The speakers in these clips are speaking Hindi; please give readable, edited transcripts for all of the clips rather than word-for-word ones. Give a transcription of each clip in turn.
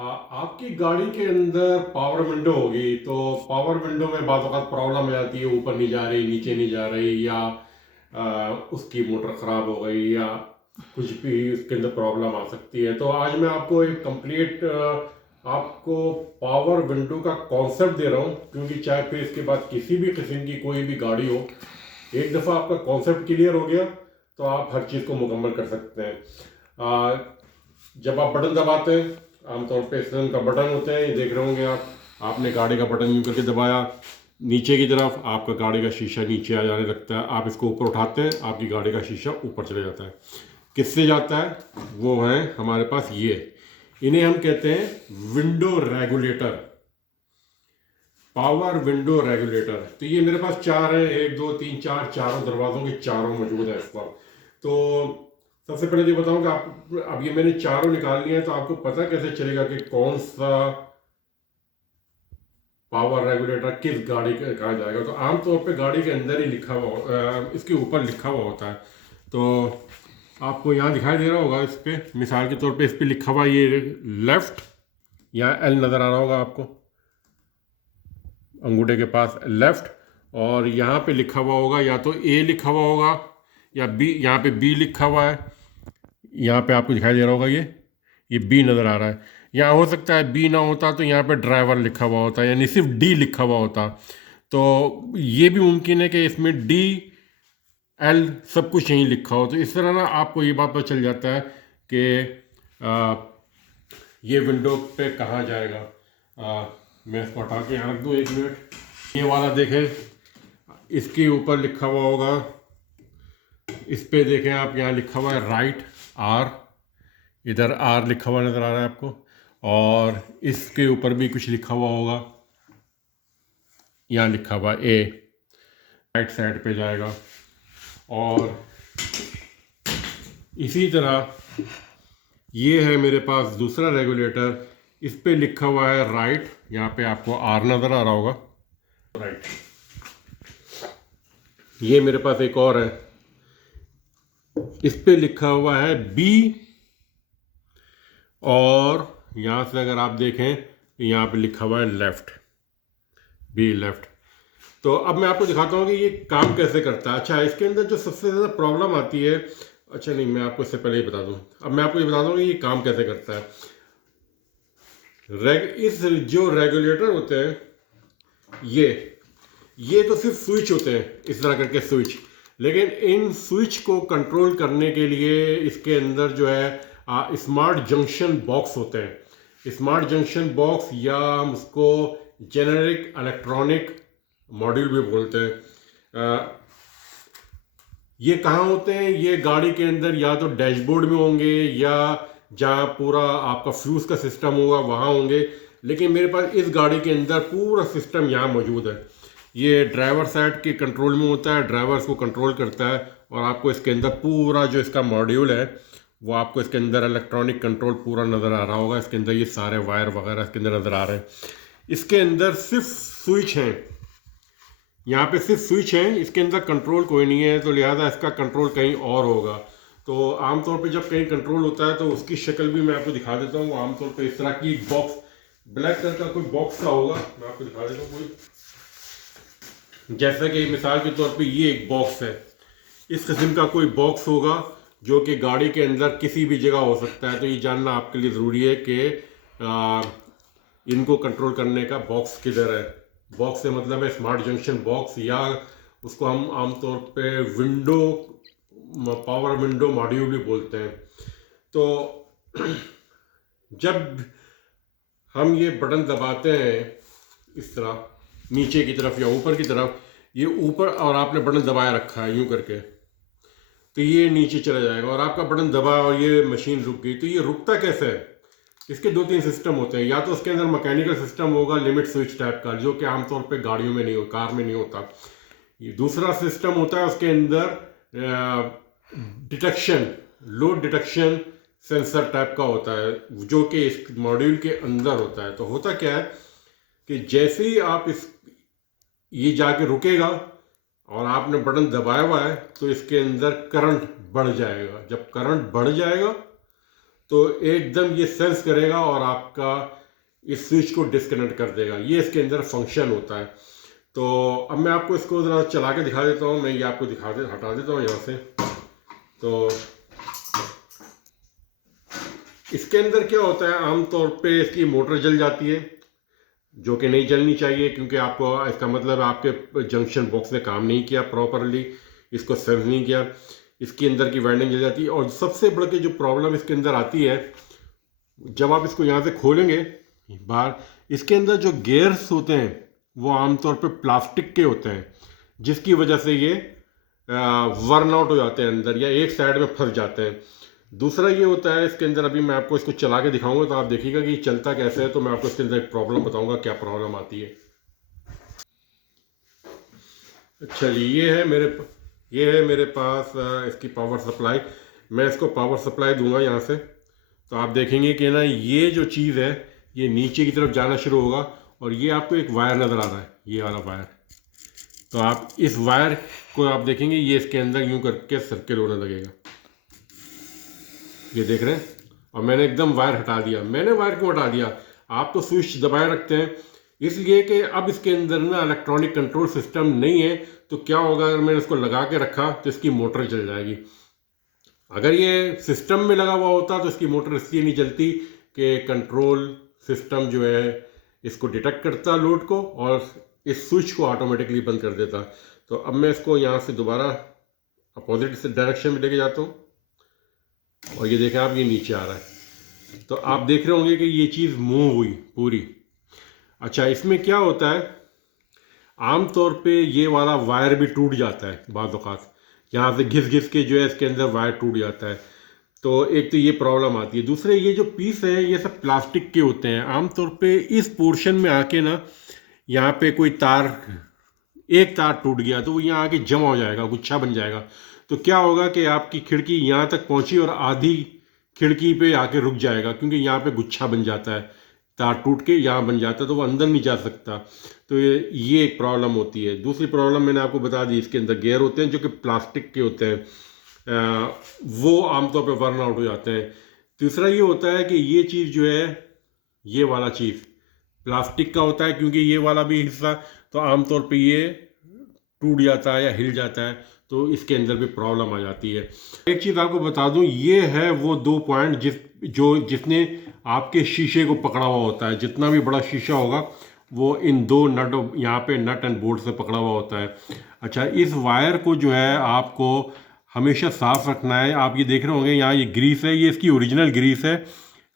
आपकी गाड़ी के अंदर पावर विंडो होगी तो पावर विंडो में बाज़ औक़ात प्रॉब्लम आ जाती है, ऊपर नहीं जा रही, नीचे नहीं जा रही, या उसकी मोटर ख़राब हो गई, या कुछ भी उसके अंदर प्रॉब्लम आ सकती है। तो आज मैं आपको एक कंप्लीट आपको पावर विंडो का कॉन्सेप्ट दे रहा हूँ, क्योंकि चाहे फिर इसके बाद किसी भी किस्म की कोई भी गाड़ी हो, एक दफ़ा आपका कॉन्सेप्ट क्लियर हो गया तो आप हर चीज़ को मुकम्मल कर सकते हैं। जब आप बटन दबाते हैं, आमतौर पे इस का बटन होते हैं, ये देख रहे होंगे आप, आपने गाड़ी का बटन यूँ करके दबाया नीचे की तरफ, आपका गाड़ी का शीशा नीचे आ जाने लगता है। आप इसको ऊपर उठाते हैं, आपकी गाड़ी का शीशा ऊपर चले जाता है। किससे जाता है? वो है हमारे पास ये, इन्हें हम कहते हैं window regulator, power window regulator. तो ये मेरे पास चार है, 1 2 3 4, चारों दरवाज़ों के चारों मौजूद है इस पर। तो सबसे पहले ये बताऊं कि आप, अब ये मैंने चारों निकाल लिए हैं, तो आपको पता कैसे चलेगा कि कौन सा पावर रेगुलेटर किस गाड़ी का कहा जाएगा? तो आमतौर पे गाड़ी के अंदर ही लिखा हुआ, इसके ऊपर लिखा हुआ होता है। तो आपको यहाँ दिखाई दे रहा होगा, इस पर मिसाल के तौर पे इस पर लिखा हुआ ये लेफ़्ट, या एल नज़र आ रहा होगा आपको अंगूठे के पास, लेफ़्ट। और यहाँ पे लिखा हुआ होगा, या तो ए लिखा हुआ होगा या बी, यहाँ पे बी लिखा हुआ है, यहाँ पे आपको दिखाई दे रहा होगा ये बी नज़र आ रहा है। यहाँ हो सकता है बी ना होता तो यहाँ पे ड्राइवर लिखा हुआ होता, यानी सिर्फ डी लिखा हुआ होता। तो ये भी मुमकिन है कि इसमें डी एल सब कुछ यहीं लिखा हो। तो इस तरह ना आपको ये बात पता चल जाता है कि ये विंडो पे कहाँ जाएगा। मैं इसको हटा के यहाँ रख दूँ 1 मिनट। ये वाला देखें, इसके ऊपर लिखा हुआ होगा, इस पे देखें आप, यहाँ लिखा हुआ है राइट आर, इधर आर लिखा हुआ नज़र आ रहा है आपको। और इसके ऊपर भी कुछ लिखा हुआ होगा, यहाँ लिखा हुआ ए, राइट साइड पे जाएगा। और इसी तरह ये है मेरे पास दूसरा रेगुलेटर, इस पे लिखा हुआ है राइट, यहाँ पे आपको आर नज़र आ रहा होगा, राइट। ये मेरे पास एक और है, इस पे लिखा हुआ है बी, और यहाँ से अगर आप देखें यहाँ पे लिखा हुआ है लेफ़्ट, बी लेफ़्ट। तो अब मैं आपको दिखाता हूँ कि ये काम कैसे करता है। अच्छा, इसके अंदर जो सबसे ज़्यादा प्रॉब्लम आती है, अच्छा नहीं, मैं आपको इससे पहले ही बता दूँ, अब मैं आपको ये बता दूँ कि ये काम कैसे करता है। इस जो रेगुलेटर होते हैं, ये तो सिर्फ स्विच होते हैं, इस तरह करके स्विच। लेकिन इन स्विच को कंट्रोल करने के लिए इसके अंदर जो है स्मार्ट जंक्शन बॉक्स होते हैं। स्मार्ट जंक्शन बॉक्स, या हम उसको जेनेरिक इलेक्ट्रॉनिक मॉड्यूल भी बोलते हैं। ये कहाँ होते हैं? ये गाड़ी के अंदर या तो डैशबोर्ड में होंगे, या जहाँ पूरा आपका फ्यूज़ का सिस्टम होगा वहाँ होंगे। लेकिन मेरे पास इस गाड़ी के अंदर पूरा सिस्टम यहाँ मौजूद है। ये ड्राइवर साइड के कंट्रोल में होता है, ड्राइवर इसको कंट्रोल करता है, और आपको इसके अंदर पूरा जो इसका मॉड्यूल है वो आपको इसके अंदर इलेक्ट्रॉनिक कंट्रोल पूरा नज़र आ रहा होगा। इसके अंदर ये सारे वायर वगैरह इसके अंदर नज़र आ रहे हैं। इसके अंदर सिर्फ स्विच हैं, यहाँ पे सिर्फ स्विच हैं, इसके अंदर कंट्रोल कोई नहीं है, तो लिहाजा इसका कंट्रोल कहीं और होगा। तो आमतौर पे जब कहीं कंट्रोल होता है तो उसकी शक्ल भी मैं आपको दिखा देता हूँ। आमतौर पे इस तरह की बॉक्स, ब्लैक कलर का कोई बॉक्स का होगा, मैं आपको दिखा देता हूँ कोई, जैसा कि मिसाल के तौर पे ये एक बॉक्स है, इस किस्म का कोई बॉक्स होगा जो कि गाड़ी के अंदर किसी भी जगह हो सकता है। तो ये जानना आपके लिए ज़रूरी है कि इनको कंट्रोल करने का बॉक्स किधर है। बॉक्स से मतलब है स्मार्ट जंक्शन बॉक्स, या उसको हम आमतौर पे विंडो, पावर विंडो मॉड्यूल भी बोलते हैं। तो जब हम ये बटन दबाते हैं इस तरह नीचे की तरफ या ऊपर की तरफ, ये ऊपर, और आपने बटन दबाया रखा है यूं करके, तो ये नीचे चला जाएगा, और आपका बटन दबाया और ये मशीन रुक गई। तो ये रुकता कैसे है? इसके 2-3 सिस्टम होते हैं। या तो उसके अंदर मैकेनिकल सिस्टम होगा, लिमिट स्विच टाइप का, जो कि आमतौर पे गाड़ियों में नहीं हो, कार में नहीं होता। ये दूसरा सिस्टम होता है, उसके अंदर detection, load detection sensor type का होता है, जो कि इस मॉड्यूल के अंदर होता है। तो होता क्या है कि जैसे ही आप ये जाके रुकेगा और आपने बटन दबाया हुआ है, तो इसके अंदर करंट बढ़ जाएगा। जब करंट बढ़ जाएगा तो एकदम ये सेंस करेगा और आपका इस स्विच को डिस्कनेक्ट कर देगा। ये इसके अंदर फंक्शन होता है। तो अब मैं आपको इसको ज़रा चला के दिखा देता हूँ। मैं ये आपको हटा देता हूँ यहाँ से। तो इसके अंदर क्या होता है, आमतौर पे इसकी मोटर जल जाती है, जो कि नहीं जलनी चाहिए, क्योंकि आपको इसका मतलब आपके जंक्शन बॉक्स ने काम नहीं किया प्रॉपरली, इसको सेंस नहीं किया, इसके अंदर की वाइंडिंग जल जाती है। और सबसे बड़ा की जो प्रॉब्लम इसके अंदर आती है, जब आप इसको यहाँ से खोलेंगे बाहर, इसके अंदर जो गेयर्स होते हैं वो आमतौर पे प्लास्टिक के होते हैं, जिसकी वजह से ये वर्न आउट हो जाते हैं अंदर, या एक साइड में फंस जाते हैं। दूसरा ये होता है इसके अंदर, अभी मैं आपको इसको चला के दिखाऊंगा तो आप देखिएगा कि चलता कैसे है। तो मैं आपको इसके अंदर एक प्रॉब्लम बताऊंगा क्या प्रॉब्लम आती है। अच्छा जी, ये है मेरे पास इसकी पावर सप्लाई। मैं इसको पावर सप्लाई दूंगा यहाँ से, तो आप देखेंगे कि ना ये जो चीज़ है ये नीचे की तरफ जाना शुरू होगा, और ये आपको एक वायर नज़र आ रहा है, ये वाला वायर। तो आप इस वायर को आप देखेंगे, ये इसके अंदर यूं करके सर्किल होने लगेगा, ये देख रहे हैं। और मैंने एकदम वायर हटा दिया। मैंने वायर क्यों हटा दिया, आप तो स्विच दबाए रखते हैं, इसलिए कि अब इसके अंदर ना इलेक्ट्रॉनिक कंट्रोल सिस्टम नहीं है। तो क्या होगा, अगर मैंने इसको लगा के रखा तो इसकी मोटर जल जाएगी। अगर ये सिस्टम में लगा हुआ होता तो इसकी मोटर इसलिए नहीं जलती कि कंट्रोल सिस्टम जो है इसको डिटेक्ट करता लोड को, और इस स्विच को ऑटोमेटिकली बंद कर देता। तो अब मैं इसको यहाँ से दोबारा अपोजिट डायरेक्शन में लेके जाता हूँ, और ये देखें आप, ये नीचे आ रहा है। तो आप देख रहे होंगे कि ये चीज़ मूव हुई पूरी। अच्छा, इसमें क्या होता है, आमतौर पे ये वाला वायर भी टूट जाता है बाज़ औक़ात, यहाँ से घिस घिस के जो है इसके अंदर वायर टूट जाता है। तो एक तो ये प्रॉब्लम आती है। दूसरे ये जो पीस है ये सब प्लास्टिक के होते हैं। आमतौर पे इस पोर्शन में आके ना, यहाँ पे कोई तार, एक तार टूट गया तो वो यहाँ आके जमा हो जाएगा, गुच्छा बन जाएगा। तो क्या होगा कि आपकी खिड़की यहाँ तक पहुँची और आधी खिड़की पे आके रुक जाएगा, क्योंकि यहाँ पे गुच्छा बन जाता है, तार टूट के यहाँ बन जाता है, तो वो अंदर नहीं जा सकता। तो ये एक प्रॉब्लम होती है। दूसरी प्रॉब्लम मैंने आपको बता दी, इसके अंदर गियर होते हैं जो कि प्लास्टिक के होते हैं, वो आमतौर पे वर्न आउट हो जाते हैं। तीसरा ये होता है कि ये चीज़ जो है, ये वाला चीज़ प्लास्टिक का होता है, क्योंकि ये वाला भी हिस्सा तो आमतौर पे ये टूट जाता है या हिल जाता है, तो इसके अंदर भी प्रॉब्लम आ जाती है। एक चीज़ आपको बता दूं, ये है वो 2 पॉइंट जिसने आपके शीशे को पकड़ा हुआ होता है। जितना भी बड़ा शीशा होगा वो इन 2 नट, यहाँ पे नट एंड बोल्ट से पकड़ा हुआ होता है। अच्छा, इस वायर को जो है आपको हमेशा साफ रखना है। आप ये देख रहे होंगे यहाँ ये ग्रीस है, ये इसकी ओरिजिनल ग्रीस है।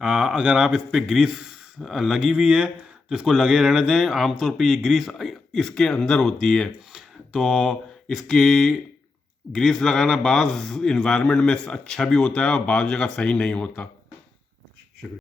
अगर आप इस पर ग्रीस लगी हुई है तो इसको लगे रहने दें। आमतौर पे ये ग्रीस इसके अंदर होती है, तो इसकी ग्रीस लगाना बाज़ इन्वायरमेंट में अच्छा भी होता है और बाज़ जगह सही नहीं होता।